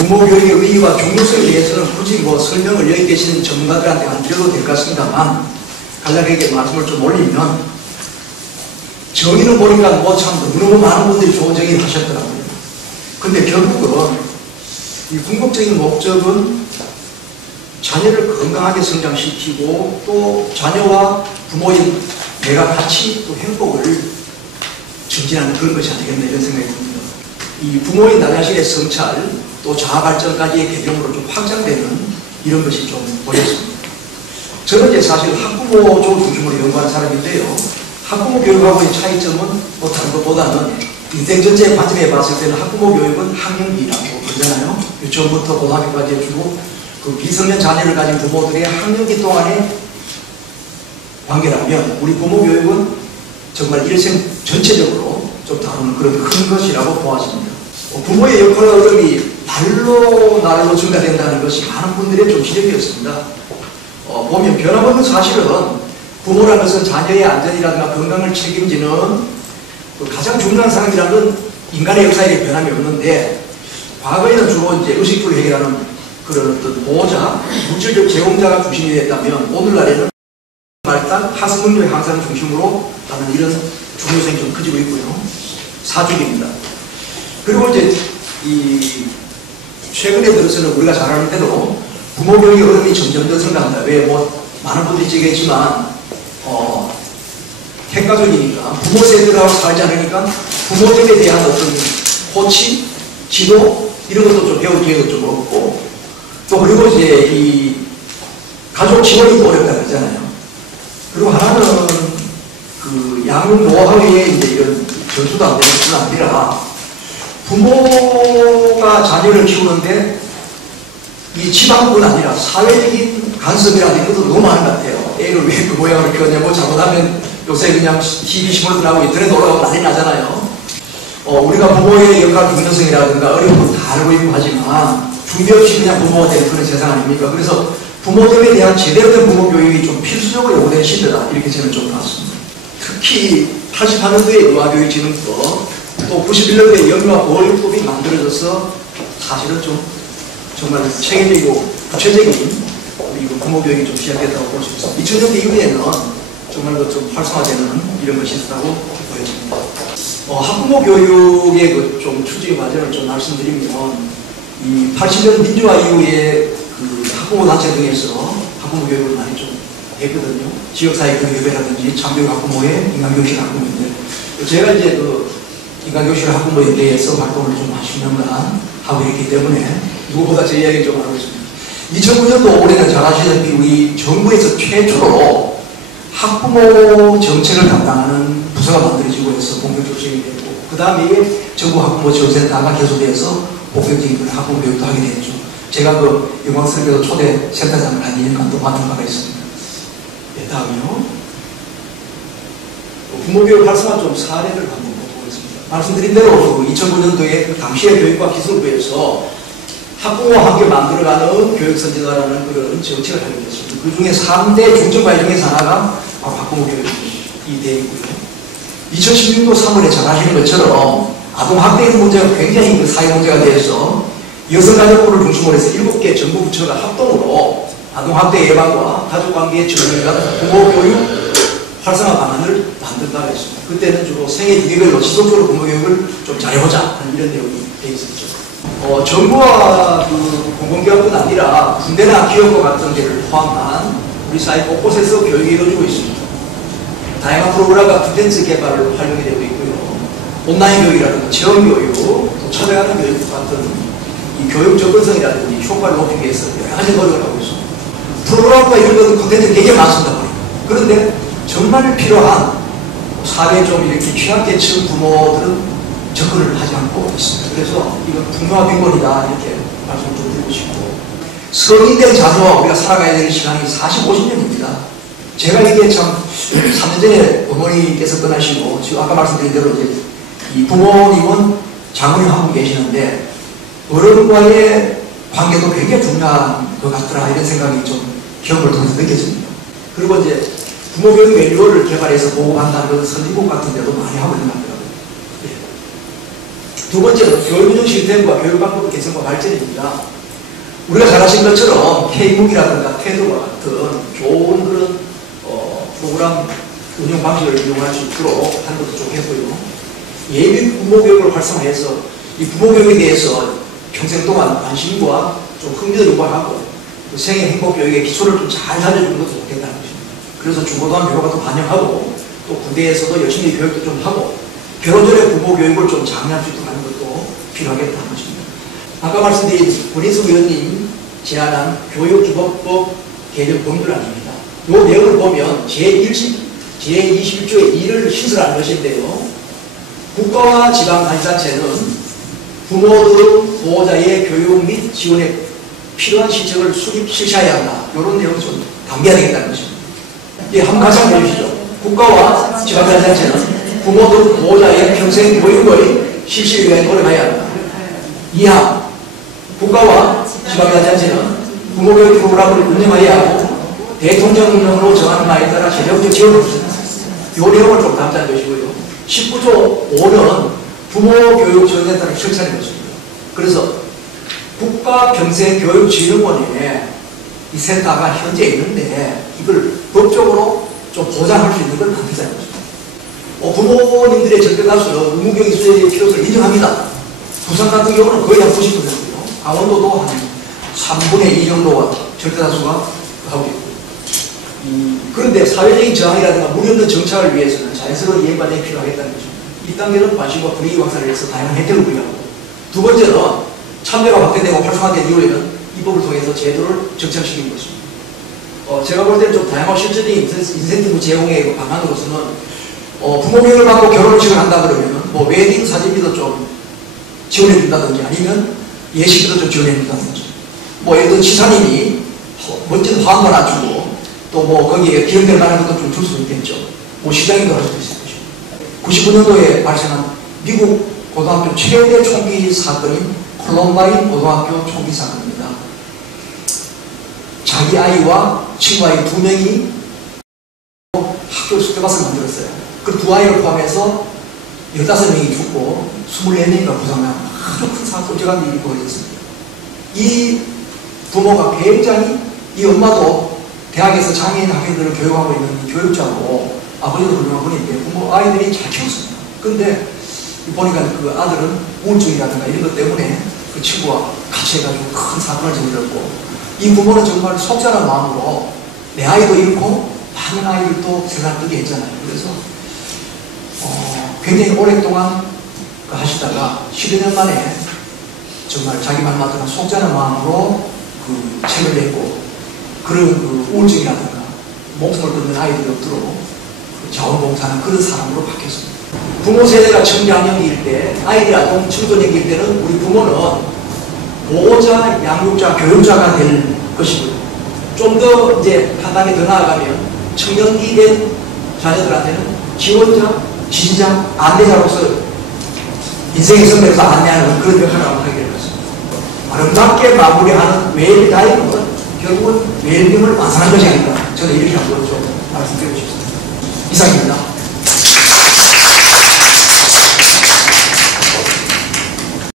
부모 교육의 의의와 중요성에 대해서는 굳이 뭐 설명을 여기 계시는 전문가들한테 안 드려도 될 것 같습니다만, 간략하게 말씀을 좀 올리면, 정의는 보니까 뭐 참 너무너무 많은 분들이 좋은 정의를 하셨더라고요. 근데 결국은 이 궁극적인 목적은 자녀를 건강하게 성장시키고 또 자녀와 부모인 내가 같이 또 행복을 증진하는 그런 것이 아니겠나 이런 생각이 듭니다. 이 부모의 나 자신의 성찰 또 자아발전까지의 배경으로 좀 확장되는 이런 것이 좀 보였습니다. 저는 이제 사실 학부모 쪽 중심으로 연구하는 사람인데요. 학부모 교육하고의 차이점은 뭐 다른 것보다는 인생 전체의 관점에 봤을 때는 학부모 교육은 학년기라고 그러잖아요. 유치원부터 고등학교까지 해주고 그 미성년 자녀를 가진 부모들의 학년기 동안의 관계라면 우리 부모 교육은 정말 일생 전체적으로 좀 다루는 그런 큰 것이라고 보아집니다. 부모의 역할과 의dom이 날로 날로 증가된다는 것이 많은 분들의 좀 지적이었습니다. 보면 변함없는 사실은 부모라는 것은 자녀의 안전이라든가 건강을 책임지는 그 가장 중요한 사람이라는 건 인간의 역사에 변함이 없는데, 과거에는 주로 이제 의식주를 해결하는 그런 어떤 보호자, 물질적 제공자가 중심이 됐다면 오늘날에는 말단, 학습 능력의 향상을 중심으로 하는 이런 중요성이 좀 커지고 있고요. 사주기입니다. 그리고 이제 이 최근에 들어서는 우리가 잘 아는 대로 부모 교육의 흐름이 점점 더 성장한다. 왜 뭐 많은 분들이 지적했지만 핵가족이니까 부모 세대라고 살지 않으니까 부모님에 대한 어떤 코치, 지도 이런 것도 좀 배울 기회도 좀 없고, 또 그리고 이제 이 가족 지원이 또 어렵다 그러잖아요. 그리고 하나는 그 양육 노하우에 이제 이런 전수도 안 되는 뿐 아니라 부모가 자녀를 키우는데 이 집안뿐 아니라 사회적인 간섭이라는 것도 너무 많은 것 같아요. 애를 왜 그 모양으로 키웠냐, 뭐 잘못하면 요새 그냥 TV 신문을 나오고 인터넷 올라가고 난리 나잖아요. 우리가 부모의 역할 중요성이라든가 어려움은 다 알고 있고 하지만 준비 없이 그냥 부모가 되는 그런 세상 아닙니까? 그래서 부모됨에 대한 제대로 된 부모 교육이 좀 필수적으로 요구되는 시대다, 이렇게 저는 좀 봤습니다. 특히 88년도에 의화교육진흥법, 또 91년도에 영유아 보호법이 만들어져서 사실은 좀 정말 체계적이고 구체적인 우리 부모 교육이 좀 시작됐다고 볼 수 있습니다. 2000년대 이후에는 정말 좀 활성화되는 이런 것이 있다고 보여집니다. 학부모 교육의 그 좀 추진 과정을 좀 말씀드리면, 이 80년 민주화 이후에 그 학부모 단체 등에서 학부모 교육을 많이 좀 했거든요. 지역사회 교육협회라든지 참교육 학부모회, 인간교실 학부모인데, 제가 이제 그 인간교실 학부모에 대해서 활동을 좀 한 10년간 하고 있기 때문에 누구보다 제 이야기를 좀 알고 있습니다. 2009년도 올해는 잘 아시다시피 우리 정부에서 최초로 학부모 정책을 담당하는 부서가 만들어지고 해서 본격적으로 시행이 됐고, 그 다음에 정부 학부모 지원센터가 개소돼서 본격적인 학부모 교육도 하게 됐죠. 제가 그 영광스럽게도 초대 센터장을 한 2년간 또 맡은 바가 있습니다. 네, 다음이요. 부모 교육 활성화 좀 사례를 한번 보겠습니다. 말씀드린 대로 2009년도에 그 당시의 교육과 기술부에서 학부모와 함께 만들어가는 교육선진화라는 그런 정책을 하게 됐습니다. 그 중에 3대 중점 과제 중에서 하나가 학부모 교육이 되어 있고요. 2016년 3월에 잘 아시는 것처럼 아동학대 문제가 굉장히 사회 문제가 되어서 여성가족부를 중심으로 해서 7개 정부 부처가 합동으로 아동학대 예방과 가족관계의 전문가 부모 교육 활성화 방안을 만든다고 했습니다. 그때는 주로 생애 기계별로 지속적으로 부모 교육을 좀 잘해보자 하는 이런 내용이 되어 있었죠. 정부와 그 공공기관뿐 아니라 군대나 기업과 같은 데를 포함한 우리 사회 곳곳에서 교육이 이루어지고 있습니다. 다양한 프로그램과 콘텐츠 개발을 활용이 되고 있고요. 온라인 교육이라든가 체험교육, 또 찾아가는 교육 같은 이 교육 접근성이라든지 효과를 높이기 위해서 여러 가지 노력을 하고 있습니다. 프로그램과 이런 것은 콘텐츠 되게 많습니다. 그런데 정말 필요한 사회에 좀 이렇게 취약계층 부모들은 접근을 하지 않고 있습니다. 그래서 이건 분노와 빈곤이다, 이렇게 말씀을 좀 드리고 싶고, 성인된 자녀와 우리가 살아가야 되는 시간이 40, 50년입니다. 제가 이게 참 3년 전에 어머니께서 떠나시고, 지금 아까 말씀드린 대로 이제 이 부모님은 장모님 하고 계시는데 어른과의 관계도 굉장히 중요한 것 같더라, 이런 생각이 좀 경험을 통해서 느껴집니다. 그리고 이제 부모 교육 매뉴얼을 개발해서 보고한다는 것은 선진국 같은 데도 많이 하고 있는 것 같더라고요. 예. 두 번째는 교육운영 시스템과 교육방법 개선과 발전입니다. 우리가 잘 아신 것처럼 K묵이라든가 태도와 같은 좋은 그런 프로그램 운영 방식을 이용할 수 있도록 하는 것도 좀 했고요. 예비 부모 교육을 활성화해서 이 부모 교육에 대해서 평생 동안 관심과 좀 흥미를 요구하고 그 생애 행복 교육의 기초를 좀 잘 다져주는 것도 좋겠다는 것입니다. 그래서 중고등학교 교육도 반영하고 또 군대에서도 열심히 교육도 좀 하고 결혼 전에 부모 교육을 좀 장려할 수 있도록 하는 것도 필요하겠다는 것입니다. 아까 말씀드린 권인숙 의원님 제안한 교육주범법 개정 법률안입니다. 이 내용을 보면 제21조의 2를 신설하는 것인데요. 국가와 지방자치단체는 부모들 보호자의 교육 및 지원에 필요한 시책을 실시해야 한다. 이런 내용을 좀 담겨야 되겠다는 것입니다. 예, 한번 같이 한번 해주시죠. 국가와 지방자치단체는 부모들 보호자의 평생 교육의 실시를 위해 노력해야 한다. 2항 국가와 지방자치단체는 부모교육 프로그램을 운영해야 하고 대통령령으로 정하는 바에 따라 재정적 지원을 합니다. 이 내용을 좀 담자는 것이고요. 19조 5는 부모교육 지원센터를 설치하는 것입니다. 그래서 국가평생교육진흥원에 이 센터가 현재 있는데 이걸 법적으로 좀 보장할 수 있는 걸 만들자는 것입니다. 부모님들의 절대 다수는 의무교육 수혜의 필요성을 인정합니다. 부산 같은 경우는 거의 한 90%고요. 강원도도 한 3분의 2 정도가 절대 다수가 하고 있고. 그런데 사회적인 저항이라든가 무리 없는 정착을 위해서는 자연스러운 이해관념이 필요하겠다는 것입니다. 1단계는 관심과 분위기 확산을 위해서 다양한 혜택을 부여하고, 두 번째는 참여가 확대되고 활성화된 이후에는 이 법을 통해서 제도를 정착시키는 것입니다. 제가 볼 때는 좀 다양한 실질적인 인센티브 제공의 방안으로서는 부모교육을 받고 결혼식을 한다 그러면 뭐 웨딩 사진비도 좀 지원해 준다든지 아니면 예식비도 좀 지원해 준다든지 뭐 예를 들어 치사님이 멋진 화환도 놔주고 또 뭐 거기에 기억될 만한 것도 좀 줄 수도 있겠죠. 뭐 시장인도 할 수도 있을 것이고. 99년도에 발생한 미국 고등학교 최대 총기 사건인 콜럼바인 고등학교 총기 사건입니다. 자기 아이와 친구 아이 2명이 학교 숙제밭을 만들었어요. 그 두 아이를 포함해서 15명이 죽고 24명이가 부상나고 아주 큰 끔찍한 일이 벌어졌습니다. 이 부모가 굉장히, 이 엄마도 대학에서 장애인 학생들을 교육하고 있는 교육자고 아버지도 훌륭한 분인데 부모 아이들이 잘 키웠습니다. 근데 보니까 그 아들은 우울증이라든가 이런 것 때문에 그 친구와 같이 해가지고 큰 사건을 저질렀고, 이 부모는 정말 속죄하는 마음으로 내 아이도 잃고 많은 아이들도 세상 뜨게 했잖아요. 그래서 굉장히 오랫동안 하시다가 10여 년 만에 정말 자기 말 맞다가 속죄하는 마음으로 그 책을 냈고, 그런 그 우울증이라든가 목숨을 끊는 아이들이 없도록 자원봉사하는 그런 사람으로 바뀌었습니다. 부모 세대가 청장년기일 때, 아이들이 아동 청소년기일 때는 우리 부모는 보호자, 양육자, 교육자가 될 것이고요. 좀 더 이제 한 단계 더 나아가면 청년기 된 자녀들한테는 지원자, 지지자, 안내자로서 인생의 선배로서 안내하는 그런 역할을 하게 될 것입니다. 아름답게 마무리하는 웰다이브는 결국은 웰빙을 완성한 것이 아닌가, 저는 이렇게 한번 좀 말씀드리고 싶습니다. 이상입니다.